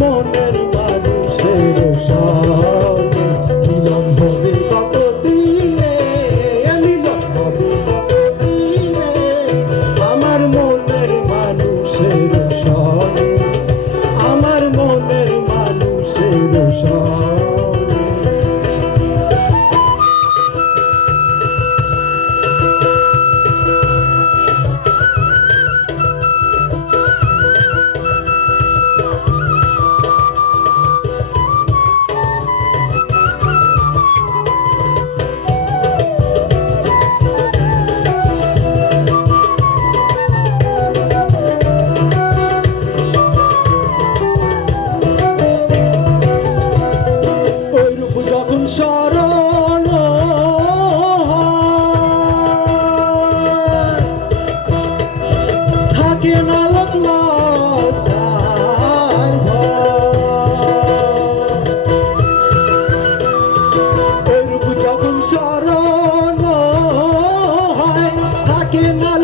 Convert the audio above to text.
মনের মানুষের বিলম্ব হবে কত দিনে বিলম্ব হবে কত দিনে আমার মনের মানুষের সব আমার মনের মানুষের সব না